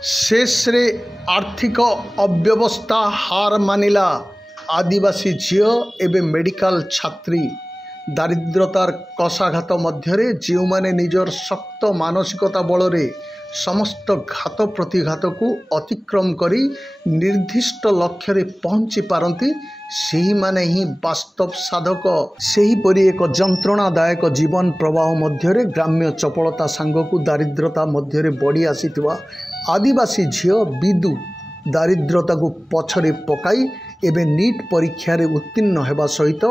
शेषरे आर्थिक अव्यवस्था हार मानिला आदिवासी झील एवं मेडिकल छात्री दारिद्रतार कषाघात मध्य जो माने निजर शक्त मानसिकता बल समस्त घात प्रतिघात को अतिक्रम करी निर्दिष्ट लक्ष्य रे पहुँची पारती सही माने ही वास्तव साधक सेहीपरि एक जंत्रणादायक जीवन प्रवाह मध्य ग्राम्य चपलता सांगक दारिद्रता मध्य बढ़ी आसीथिबा आदिवासी झील विदु दारिद्रता को पछरे पकाई एवं नीट परीक्षा रे उत्तीर्ण होगा सहित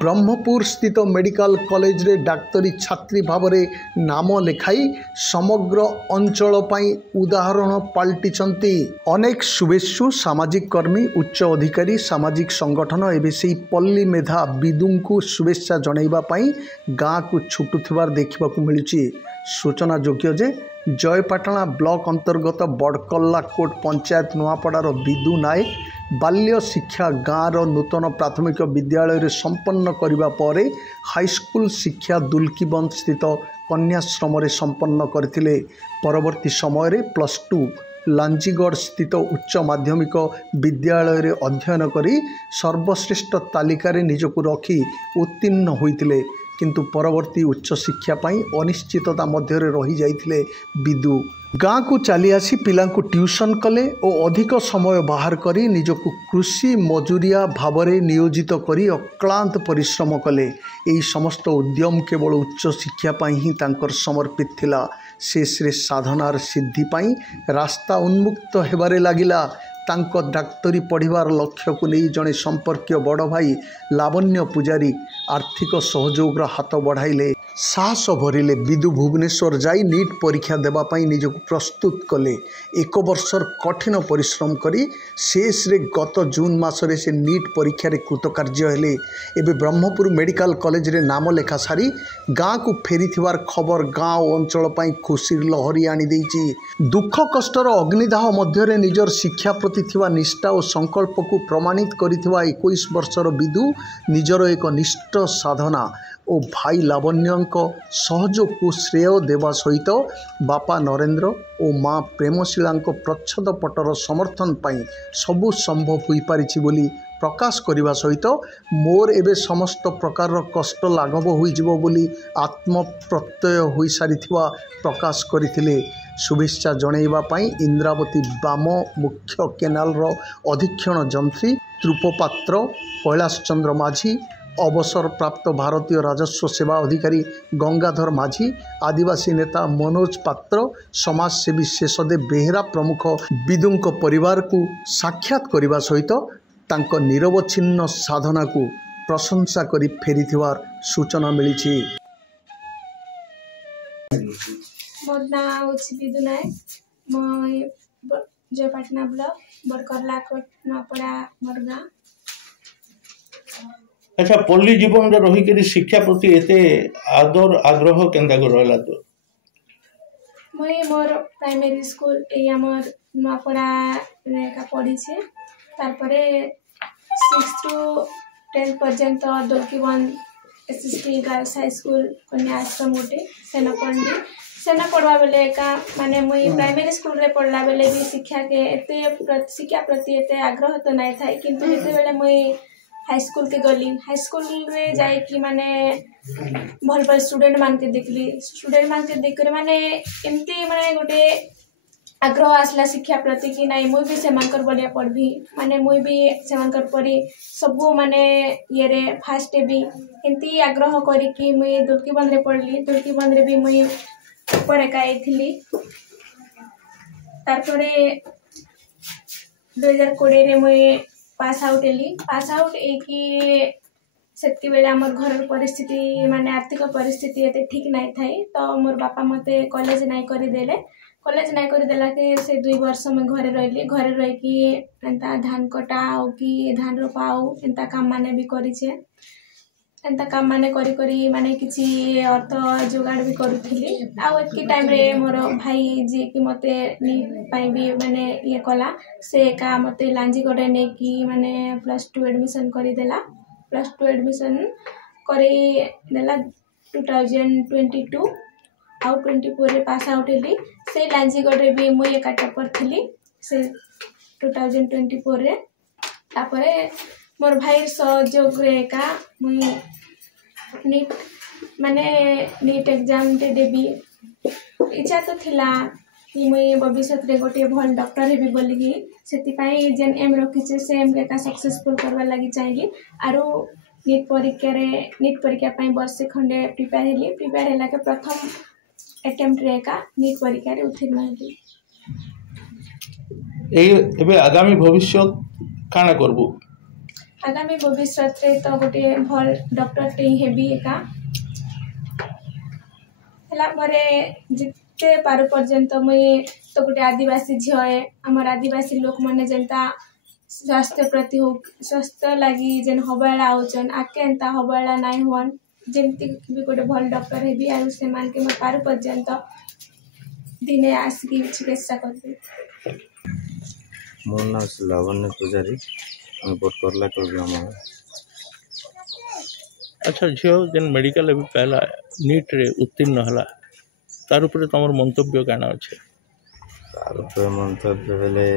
ब्रह्मपुर स्थित मेडिकल कॉलेज रे डाक्तरी छात्री भाव में नाम लेखाई समग्र अंचल पाई उदाहरण पलटिछंती। अनेक शुभेच्छु सामाजिक कर्मी उच्च अधिकारी सामाजिक संगठन एवं से पल्ली मेधा विदु को शुभेच्छा जनइबा पाई गाँ को छुटुथिबार देखिबाकु मिलुछि। सूचना योग्य जे जयपाटना ब्लॉक अंतर्गत बड़कल्ला कोट पंचायत नुआपड़ार विदु नायक बाल्य शिक्षा गाँव नूतन प्राथमिक विद्यालय रे संपन्न करिबा परे हाईस्कूल शिक्षा दुल्कीबंद स्थित कन्याश्रम रे संपन्न करथिले। परवर्ती समय रे +2 लांजीगढ़ स्थित उच्च माध्यमिक विद्यालय रे अध्ययन करी सर्वश्रेष्ठ तालिका रे निजको रखी उत्तीर्ण होइतिले, किंतु परवर्ती उच्च शिक्षा पाई अनिश्चितता मध्य रही जाइथिले। विदु गाँ को चली आसी पिला ट्यूशन कले और अधिक समय बाहर करी निजको कृषि मजूरिया भाव में नियोजित करी अक्लांत परिश्रम कले। यही समस्त उद्यम केवल उच्च शिक्षा पाई ही तांकर समर्पित थिला। शेषरे साधनार सिद्धि पाई रास्ता उन्मुक्त हेबारे लागिला। तांको डाक्तरी पढ़िबार लक्ष्य को नहीं जड़े संपर्कीय बड़ भाई लावण्य पुजारी आर्थिक सहयोग हाथ बढ़ाइले, साहस भरिले। विदु भुवनेश्वर जाई नीट परीक्षा देवाई निजक प्रस्तुत कले। एक वर्षर कठिन परिश्रम करी शेष रे गत जून मासरे से नीट परीक्षा रे कृतकार्य हेले। एबे ब्रह्मपुर मेडिकल कॉलेज रे नाम लेखा सारी गाँ को फेरी थिवार खबर गाँ और अंचल पाई खुशी लहरी आनी देइछि। दुख कष्टर अग्निदाह मध्य निजर शिक्षा प्रति थिवा निष्ठा और संकल्प को प्रमाणित करिथिवा 21 वर्षर विदु निजर एक निष्ठ साधना और भाई लावण्यंक सहयोग को श्रेय देवा सहित बापा नरेंद्र और माँ प्रेमशिला प्रच्छद पटर समर्थन पाई सबु संभव हो पारिछि बोली प्रकाश करने सहित मोर एवं समस्त प्रकार कष्ट लाघव हो बोली आत्म प्रत्यय हो सारी प्रकाश करथिले। शुभेच्छा जनइबा पाई इंद्रावती बाम मुख्य केनाल अधीक्षण जंत्री त्रुपपात्र कैलाश चंद्र माझी अवसर प्राप्त भारतीय राजस्व सेवा अधिकारी गंगाधर माझी आदिवासी नेता मनोज पात्र समाजसेवी शेषदेव बेहेरा प्रमुख विदुं परिवार को साक्षात करने सहित तांको निरवच्छिन्न साधना को प्रशंसा करी फेरीथिवार सूचना मिली। मोर नाम विदु नायक, जयपाटना ब्लॉक बड़कल्ला कोट नुआपड़ा मोर गाँ। अच्छा, पल्ली जीवन रे रही करी शिक्षा प्रति एते आदर आग्रह केंदा को रहला? तो मुई मोर प्राइमरी स्कूल ए हमर नुआपड़ा रे का पढ़ी छे, तारपरे 6 to 10 पर्यंत दुल्कीबंद एसएसटी गर्ल्स हाई स्कूल कन्या आश्रम गोटे सेना पढ़ली। सेना पढ़वा बेले का माने मुई प्राइमरी स्कूल रे पढ़ला बेले भी शिक्षा प्रति एते आग्रह तो नहीं था, किंतु जेते बेले मुई हाई स्कूल के गली हाई स्कूल रे जाए कि माने भल भल स्टूडेंट मान के देखली। स्टूडेंट मान के देख माने एमती माने गोटे आग्रह आसला शिक्षा प्रति कि नहीं मुई भी सेमानकर बढ़िया पढ़ी, माने मुई भी सेमानकर पढ़ी सबू माने ये रे फास्ट भी एमती आग्रह करी कि मुई दुल्कीबंद रे पढ़ली। दुल्कीबंद रे भी मुई ऊपर एका आईथिली। तारपरे 2020 रे मुई पास आउट हेली। पास आउट एक सेति बेले हमर घर परिस्थिति माने आर्थिक परिस्थिति एते ठीक नहीं थाई, तो मोर बापा मते कॉलेज नहीं करी देले। कॉलेज नहीं करी देला के से 2 वर्ष में घरे रहली। घरे रही कि एंता धान कटा हो कि धान रोपा हो एंता काम माने भी करी छे। एंता काम माने करी करी माने किछि अर्थ जोगाड़ भी करूथिली। आ एतकी टाइम रे मोर भाई जे कि मते नीट पाई भी माने ये कला से का मते लांजीगढ़ ने कि माने +2 एडमिशन करी देला। +2 एडमिशन करी देला 2022 आउ 24 रे पास आउट हेली से लांजीगढ़ रे भी मुई एका टॉपर थली से 2024 रे तापरे मोर भाई सहयोग रे एका मुई नीट माने नीट एग्जाम ते देबी इच्छा तो थिला कि मुई भविष्य रे गोटे भल डॉक्टर हेबी बोली कि सेति पई जेन एम रखिचे से एम का सक्सेसफुल करबा लागि चाहिए आरो नीट परीक्षा पई वर्षे खंडे प्रिपेयर हेला के प्रथम अटेम्प्ट रे का नीट परीक्षा रे उत्तीर्ण हेली एबे आगामी भविष्य काना करबू आगामी भविष्य रे तो गोटे भल डॉक्टर टे हेबी एका हेला परे जिते पार पर्यंत मुई तो गोटे आदिवासी झील है आमर आदिवासी लोक मैंने जेनता स्वास्थ्य प्रति हो स्वास्थ्य लगी जेन हबेला होचन आके एंता हबेला नाई होन जेमती भी गोटे भल डॉक्टर हेबी आरु से मान के मैं पार पर्यंत दिने आसिकी चिकित्सा करबी मोर नाम लावण्य पुजारी हम बोट करला कर ग्राम। अच्छा झियो जेन मेडिकल अभी पहला नीट रे उत्तीर्ण हला तार ऊपर तमर मंतव्य काना अछि तार ऊपर मंतव्य बेले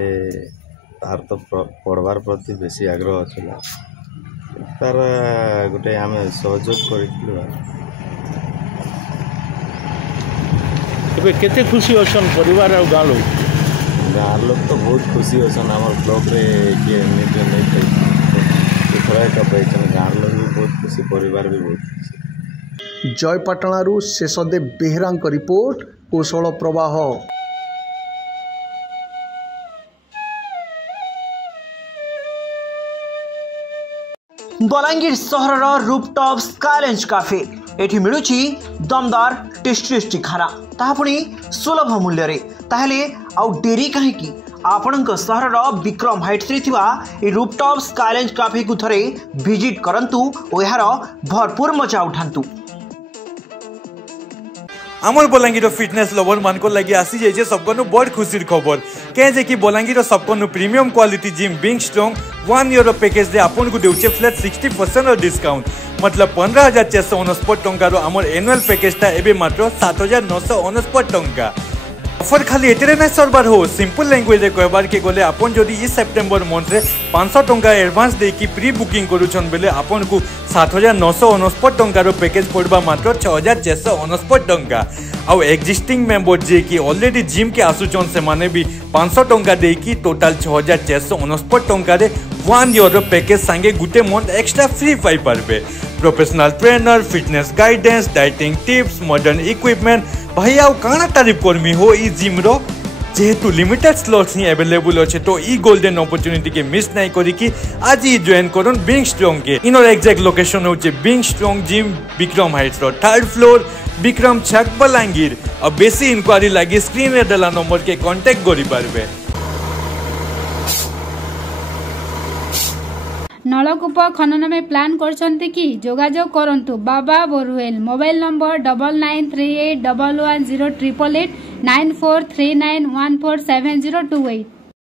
तार तो पढ़वार प्रति बेसी आग्रह थिला तार गोटे आमे सहयोग करितलु एबे केते खुशी अछन परिवार और गाँ लोग तो बहुत खुशी अछन हमर ब्लॉक रे के नीट नहीं थोड़ा का पहचान गाँ लोग भी बहुत खुशी परिवार भी बहुत खुशी। जयपाटणारू शेषदेव बेहरांक रिपोर्ट कौशल प्रवाह। बलांगीर सहर रूपटॉप स्काईलैंड कैफे एठी मिलुची दमदार टेस्टी खाना ताहा पुणी सुलभ मूल्य रे ताहले आउ डेरी कहीं आपणक सहर विक्रम हाइट्स रे थिबा ए रूपटॉप स्काईलैंड कैफे को थरे विजिट करंतु ओ यार भरपूर मजा उठांतु। आमर बलांगीर फिटनेस लवर मान को लगी आसी जाइए सबको बड़ खुशी खबर कहे कि बलांगीर सबको premium quality gym Bing Strong 1 year package दे आपन को देउचे फ्लैट 60% डिस्काउंट मतलब 15,449 टंकार आमर एनुअल पैकेजटा एबे मात्र 7,949 टंका। ऑफर खाली एतरे ना सरबार हो सिंपल लैंग्वेज रे कहबार के गले आपन जदि इस सेप्टेम्बर मंथ रे 500 टंका एडवांस दे की प्री बुकिंग करूछन बेले आपन को 7,949 टंकार पैकेज पड़बा मात्र 6,449 टंका। आउ एक्जिस्टिंग मेंबर जे की ऑलरेडी जिम के आसुचन से माने भी 500 टंका दे की टोटल 6,449 टंका रे 1 ईयर पैकेज संगे गुटे मंथ एक्स्ट्रा फ्री पाई पारबे। Professional trainer fitness guidance dieting tips modern equipment भाई आउ काना तारीफ कर्मी हो ई जिम रो जेहेतु लिमिटेड स्लॉट्स ही अवेलेबल अच्छे तो ई गोल्डन अपॉर्चुनिटी के मिस नहीं करी कि आज ही ज्वाइन करन बिंग स्ट्रॉन्ग के इनर एग्जैक्ट लोकेशन होचे Bing Strong gym Vikram heights रो 3rd फ्लोर विक्रम छक बलांगीर और बेसी इंक्वायरी लगी स्क्रीन रे दला नंबर के कांटेक्ट करि पारबे। नलकूप खनन में प्लान करछन्ते कि जोगाजोग करंतु बाबा बोरवेल मोबाइल नंबर 9938110888 9439147028।